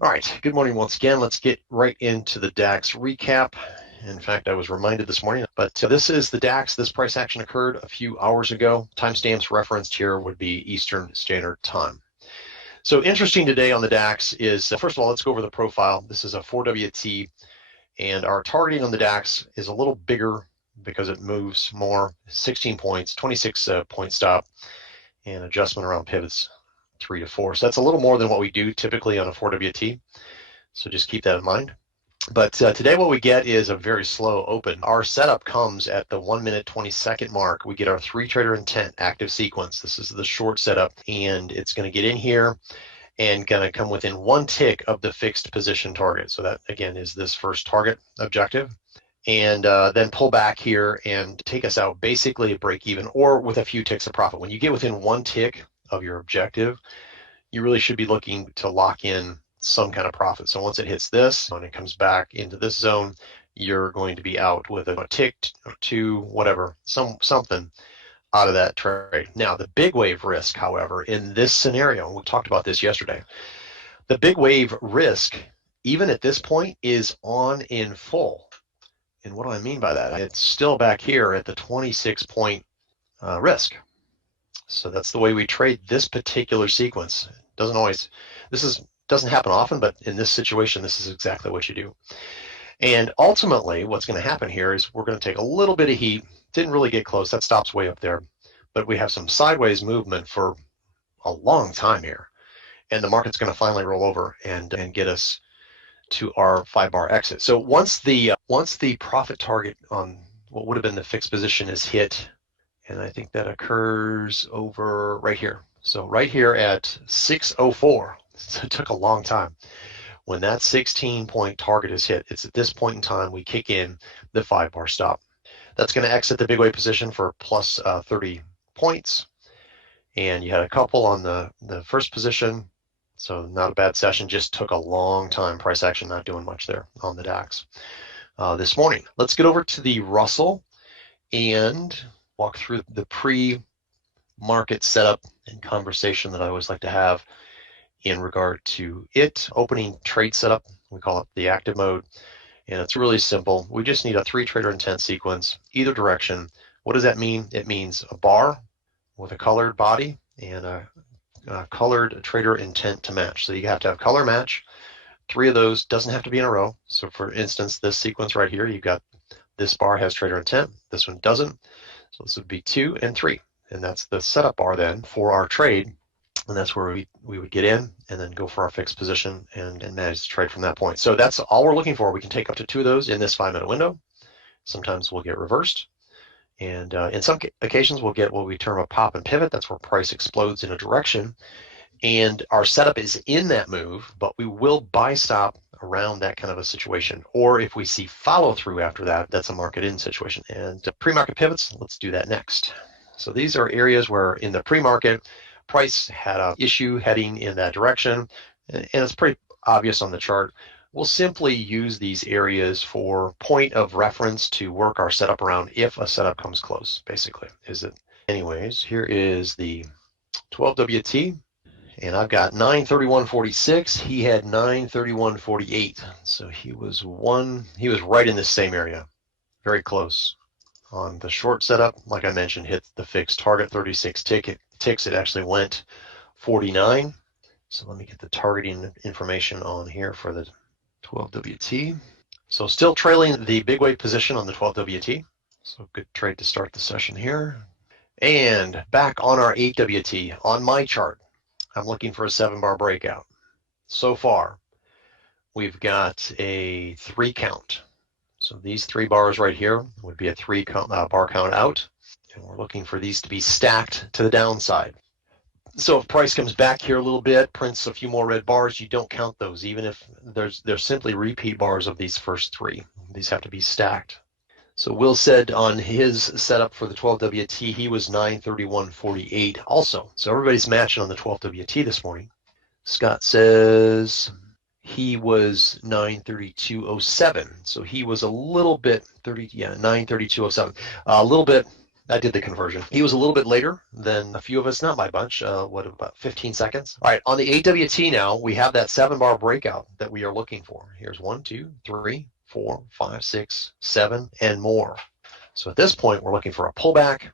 All right, good morning once again. Let's get right into the DAX recap. In fact, I was reminded this morning, but this is the DAX. This price action occurred a few hours ago. Timestamps referenced here would be Eastern Standard Time. So interesting today on the DAX is, first of all, let's go over the profile. This is a 4WT, and our targeting on the DAX is a little bigger because it moves more, 16 points, 26 point stop, and adjustment around pivots 3 to 4. So that's a little more than what we do typically on a 4WT. So just keep that in mind. But today what we get is a very slow open. Our setup comes at the 1 minute 20-second mark. We get our 3 trader intent active sequence. This is the short setup, and it's going to get in here and going to come within 1 tick of the fixed position target. So that again is this first target objective, and then pull back here and take us out basically at break even or with a few ticks of profit. When you get within 1 tick of your objective, you really should be looking to lock in some kind of profit. So once it hits this and it comes back into this zone, you're going to be out with a tick or two, whatever, something out of that trade. Now, the big wave risk, however, in this scenario, we talked about this yesterday, the big wave risk, even at this point, is on in full. And what do I mean by that? It's still back here at the 26-point risk. So that's the way we trade this particular sequence. Doesn't always, doesn't happen often, but in this situation, this is exactly what you do. And ultimately, what's going to happen here is we're going to take a little bit of heat. Didn't really get close. That stops way up there. But we have some sideways movement for a long time here. And the market's going to finally roll over and get us to our 5-bar exit. So once the profit target on what would have been the fixed position is hit, and I think that occurs over right here. So right here at 6:04. So it took a long time. When that 16-point target is hit, it's at this point in time we kick in the 5-bar stop. That's going to exit the big wave position for plus 30 points. And you had a couple on the first position. So not a bad session, just took a long time. Price action not doing much there on the DAX this morning. Let's get over to the Russell and walk through the pre-market setup and conversation that I always like to have in regard to it. Opening trade setup, we call it the active mode, and it's really simple. We just need a 3 trader intent sequence, either direction. What does that mean? It means a bar with a colored body and a colored trader intent to match. So you have to have color match. 3 of those, doesn't have to be in a row. So for instance, this sequence right here, you've got this bar has trader intent, this one doesn't. So this would be 2 and 3. And that's the setup bar then for our trade. And that's where we would get in and then go for our fixed position and manage the trade from that point. So that's all we're looking for. We can take up to 2 of those in this 5-minute window. Sometimes we'll get reversed. And in some occasions, we'll get what we term a pop and pivot. That's where price explodes in a direction. And our setup is in that move, but we will buy stop around that kind of a situation. Or if we see follow through after that, that's a market in situation. And pre-market pivots, let's do that next. So these are areas where in the pre-market, price had an issue heading in that direction, and it's pretty obvious on the chart. We'll simply use these areas for point of reference to work our setup around if a setup comes close, basically. Anyways, here is the 12WT, and I've got 931.46. He had 931.48, so he was right in the same area, very close. On the short setup, like I mentioned, hit the fixed target, 36 ticks. It actually went 49. So let me get the targeting information on here for the 12WT. So still trailing the big wave position on the 12WT. So good trade to start the session here. And back on our 8WT, on my chart, I'm looking for a 7-bar breakout. So far, we've got a 3 count. So these 3 bars right here would be a 3 bar count out. And we're looking for these to be stacked to the downside. So if price comes back here a little bit, prints a few more red bars, you don't count those, even if they're simply repeat bars of these first 3. These have to be stacked. So Will said on his setup for the 12WT, he was 931.48 also. So everybody's matching on the 12WT this morning. Scott says he was 932.07. So he was a little bit 932.07. A little bit I did the conversion. He was a little bit later than a few of us, not my bunch, what, about 15 seconds? All right, on the AWT now, we have that 7-bar breakout that we are looking for. Here's 1, 2, 3, 4, 5, 6, 7, and more. So at this point, we're looking for a pullback.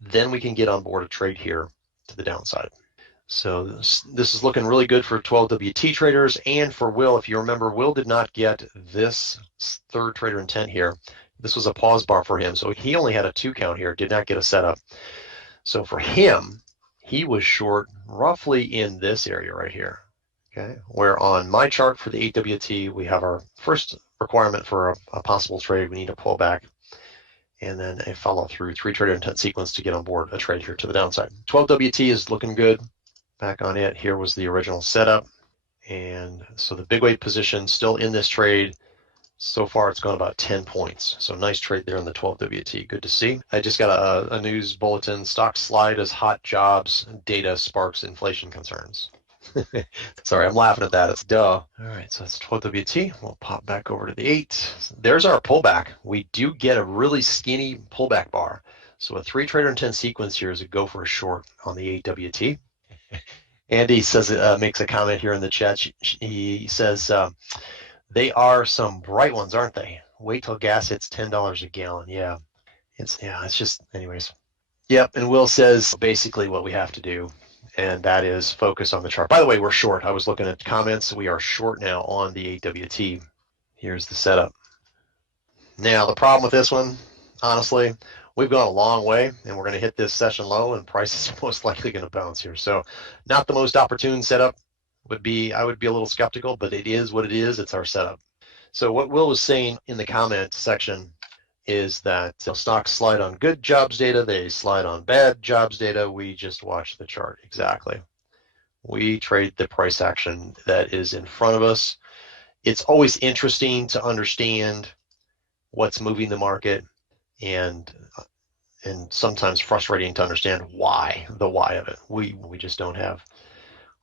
Then we can get on board a trade here to the downside. So this is looking really good for 12WT traders and for Will. If you remember, Will did not get this third trader intent here. This was a pause bar for him. So he only had a 2 count here, did not get a setup. So for him, he was short roughly in this area right here. Okay, where on my chart for the AWT, we have our first requirement for a possible trade. We need to pull back and then a follow through 3 trader intent sequence to get on board a trade here to the downside. 12WT is looking good. Back on it, here was the original setup. And so the big weight position still in this trade. So far, it's gone about 10 points. So nice trade there on the 12WT. Good to see. I just got a news bulletin. Stock slide as hot jobs data sparks inflation concerns. Sorry, I'm laughing at that. It's duh. All right, so that's 12WT. We'll pop back over to the 8. There's our pullback. We do get a really skinny pullback bar. So a 3 trader intent sequence here is a go for a short on the 8WT. Andy says, makes a comment here in the chat. He says, they are some bright ones, aren't they? Wait till gas hits $10 a gallon. Yeah, it's just, anyways. Yep, and Will says basically what we have to do, and that is focus on the chart. By the way, we're short. I was looking at comments. We are short now on the AWT. Here's the setup. Now, the problem with this one, honestly, we've gone a long way, and we're going to hit this session low, and price is most likely going to bounce here. So not the most opportune setup. I would be a little skeptical, but it is what it is. It's our setup. So what Will was saying in the comment section is that stocks slide on good jobs data, they slide on bad jobs data. We just watch the chart. Exactly. We trade the price action that is in front of us. It's always interesting to understand what's moving the market, and sometimes frustrating to understand the why of it. We just don't have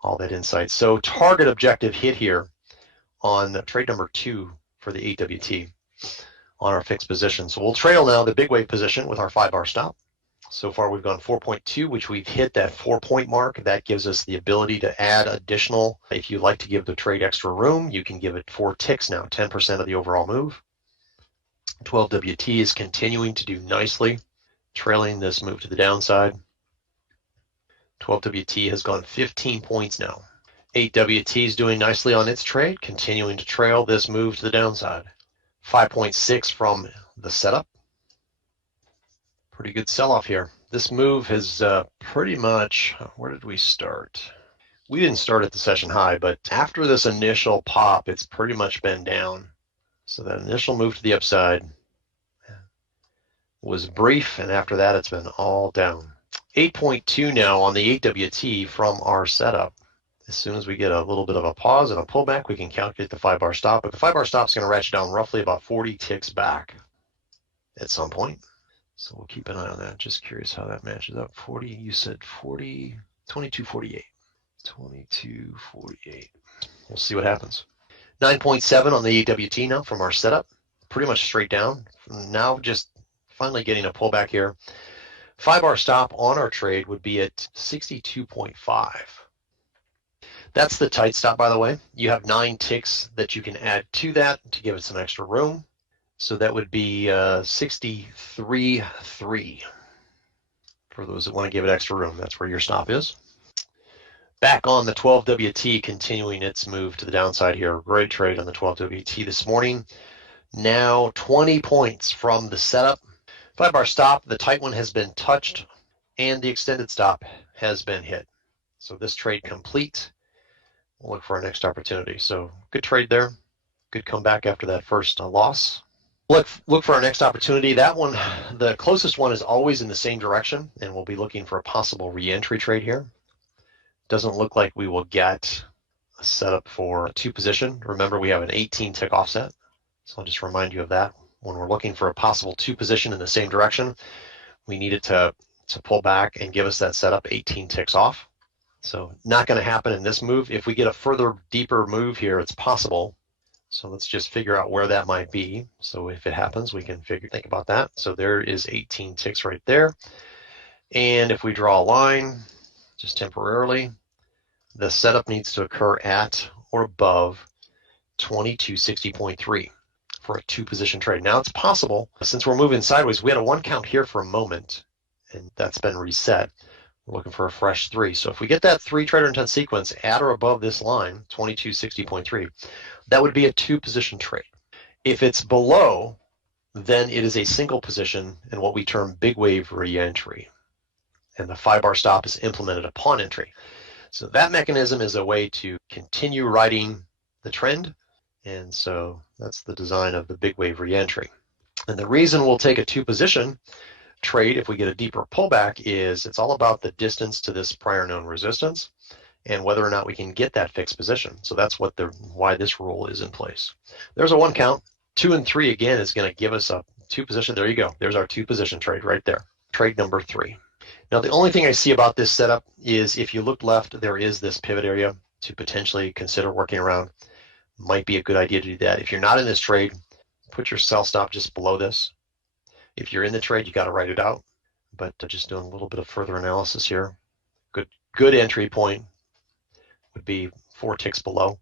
all that insight. So target objective hit here on trade number 2 for the AWT on our fixed position. So we'll trail now the big wave position with our 5-bar stop. So far we've gone 4.2, which we've hit that 4-point mark. That gives us the ability to add additional. If you like to give the trade extra room, you can give it 4 ticks now, 10% of the overall move. 12WT is continuing to do nicely, trailing this move to the downside. 12WT has gone 15 points now. 8WT is doing nicely on its trade, continuing to trail this move to the downside. 5.6 from the setup. Pretty good sell-off here. This move has pretty much, where did we start? We didn't start at the session high, but after this initial pop, it's pretty much been down. So that initial move to the upside was brief, and after that, it's been all down. 8.2 now on the 8WT from our setup. As soon as we get a little bit of a pause and a pullback, we can calculate the 5-bar stop, but the 5-bar stop is going to ratchet down roughly about 40 ticks back at some point. So we'll keep an eye on that. Just curious how that matches up. 40, you said 40, 22.48. 22.48. We'll see what happens. 9.7 on the AWT now from our setup. Pretty much straight down. Now just finally getting a pullback here. 5-bar stop on our trade would be at 62.5. That's the tight stop, by the way. You have 9 ticks that you can add to that to give it some extra room. So that would be 63.3 for those that want to give it extra room. That's where your stop is. Back on the 12WT, continuing its move to the downside here. Great trade on the 12WT this morning. Now 20 points from the setup. 5-bar stop, the tight one has been touched, and the extended stop has been hit. So this trade complete. We'll look for our next opportunity. So good trade there. Good comeback after that first loss. Look for our next opportunity. That one, the closest one is always in the same direction, and we'll be looking for a possible re-entry trade here. Doesn't look like we will get a setup for a 2 position. Remember, we have an 18 tick offset. So I'll just remind you of that. When we're looking for a possible 2 position in the same direction, we need it to pull back and give us that setup 18 ticks off. So not going to happen in this move. If we get a further deeper move here, it's possible So let's just figure out where that might be. So if it happens, we can think about that. So there is 18 ticks right there. And if we draw a line, just temporarily, the setup needs to occur at or above 2260.3 for a 2-position trade. Now it's possible, since we're moving sideways, we had a 1 count here for a moment, and that's been reset. We're looking for a fresh 3. So if we get that 3 trader intent sequence at or above this line, 2260.3, that would be a 2-position trade. If it's below, then it is a single position in what we term big wave re-entry. And the 5-bar stop is implemented upon entry. So that mechanism is a way to continue riding the trend. And so that's the design of the big wave re-entry. And the reason we'll take a 2-position trade if we get a deeper pullback is it's all about the distance to this prior known resistance and whether or not we can get that fixed position. So that's why this rule is in place. There's a 1 count. 2 and 3 again is going to give us a 2-position. There you go. There's our 2-position trade right there. Trade number 3. Now the only thing I see about this setup is if you look left, there is this pivot area to potentially consider working around. Might be a good idea to do that. If you're not in this trade, put your sell stop just below this. If you're in the trade, you got to write it out. But just doing a little bit of further analysis here. Good entry point would be 4 ticks below,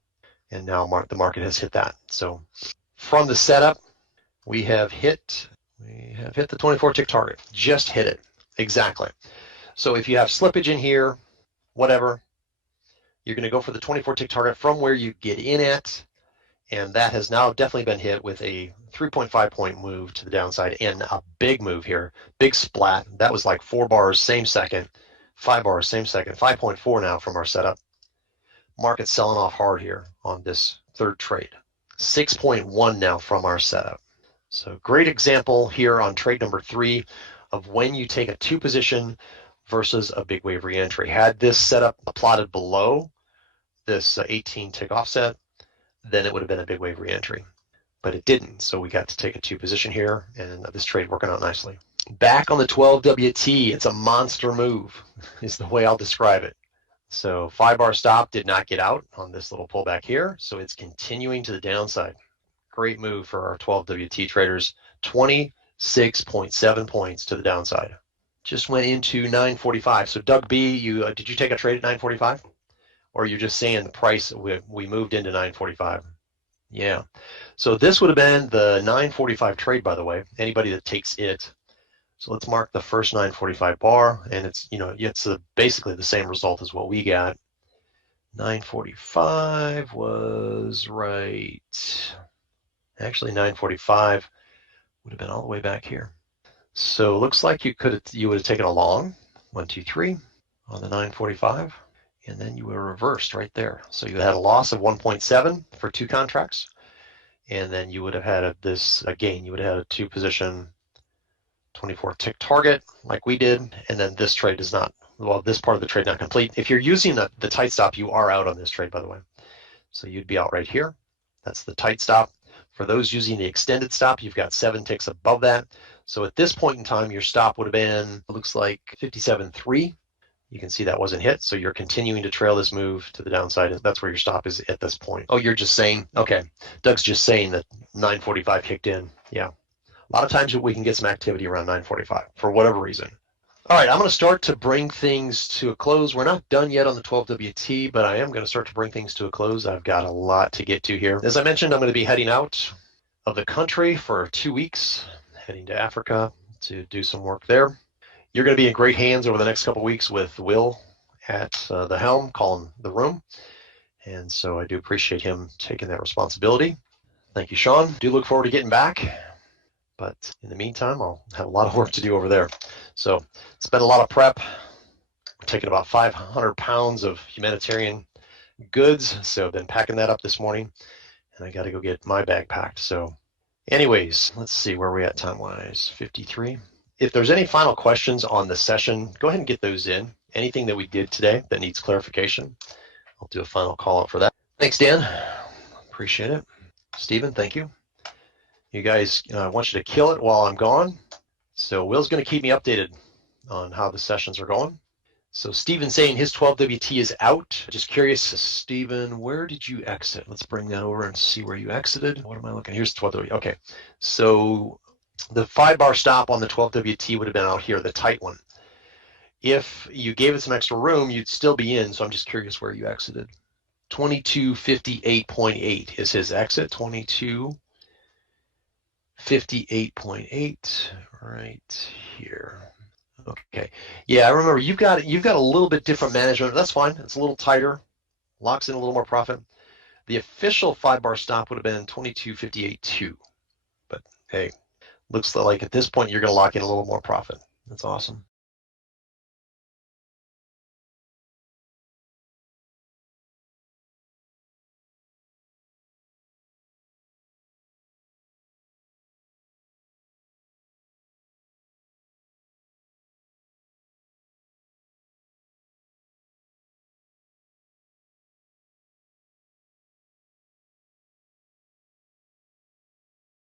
and now the market has hit that. So from the setup, we have hit the 24 tick target. Just hit it exactly. So if you have slippage in here, whatever, you're going to go for the 24 tick target from where you get in at, and that has now definitely been hit with a 3.5 point move to the downside and a big move here, big splat. That was like 4 bars same second, 5 bars same second, 5.4 now from our setup. Market selling off hard here on this 3rd trade. 6.1 now from our setup. So great example here on trade number 3 of when you take a 2-position versus a big wave re-entry. Had this setup plotted below this 18 tick offset, then it would have been a big wave re-entry, but it didn't. So we got to take a 2-position here, and this trade working out nicely. Back on the 12WT, it's a monster move is the way I'll describe it. So 5-bar stop did not get out on this little pullback here, so it's continuing to the downside. Great move for our 12WT traders, 26.7 points to the downside. Just went into 945. So Doug B, did you take a trade at 945? Or you're just saying the price, we moved into 945? Yeah. So this would have been the 945 trade, by the way, anybody that takes it. So let's mark the first 945 bar, and it's basically the same result as what we got. 945 was right. Actually, 945 would have been all the way back here. So it looks like you would have taken a long 1, 2, 3 on the 945, and then you were reversed right there. So you had a loss of 1.7 for 2 contracts, and then you would have had a gain. You would have had a 2-position 24 tick target like we did, and then this trade is not, well, this part of the trade not complete. If you're using the tight stop, you are out on this trade, by the way. So you'd be out right here. That's the tight stop. For those using the extended stop, you've got 7 ticks above that. So at this point in time, your stop would have been, it looks like 57.3. You can see that wasn't hit. So you're continuing to trail this move to the downside. That's where your stop is at this point. Oh, you're just saying, okay. Doug's just saying that 945 kicked in. Yeah. A lot of times we can get some activity around 945 for whatever reason. All right, I'm going to start to bring things to a close. We're not done yet on the 12WT, but I am going to start to bring things to a close. I've got a lot to get to here. As I mentioned, I'm going to be heading out of the country for 2 weeks, heading to Africa to do some work there. You're going to be in great hands over the next couple of weeks with Will at the helm, calling the room. And so I do appreciate him taking that responsibility. Thank you, Sean. Do look forward to getting back. But in the meantime, I'll have a lot of work to do over there. So it's been a lot of prep. We're taking about 500 pounds of humanitarian goods. So I've been packing that up this morning, and I got to go get my bag packed. So anyways, let's see where we're at time-wise, 53. If there's any final questions on the session, go ahead and get those in. Anything that we did today that needs clarification, I'll do a final call out for that. Thanks, Dan. Appreciate it. Stephen, thank you. You guys, I want you to kill it while I'm gone. So Will's going to keep me updated on how the sessions are going. So Steven saying his 12WT is out. Just curious, Steven, where did you exit? Let's bring that over and see where you exited. What am I looking? Here's 12WT. Okay, so the 5-bar stop on the 12WT would have been out here, the tight one. If you gave it some extra room, you'd still be in. So I'm just curious where you exited. 2258.8 is his exit. 2258.8 right here. Okay. Yeah, I remember you've got a little bit different management. That's fine. It's a little tighter, locks in a little more profit. The official 5-bar stop would have been 2258.2. But hey, looks like at this point you're going to lock in a little more profit. That's awesome.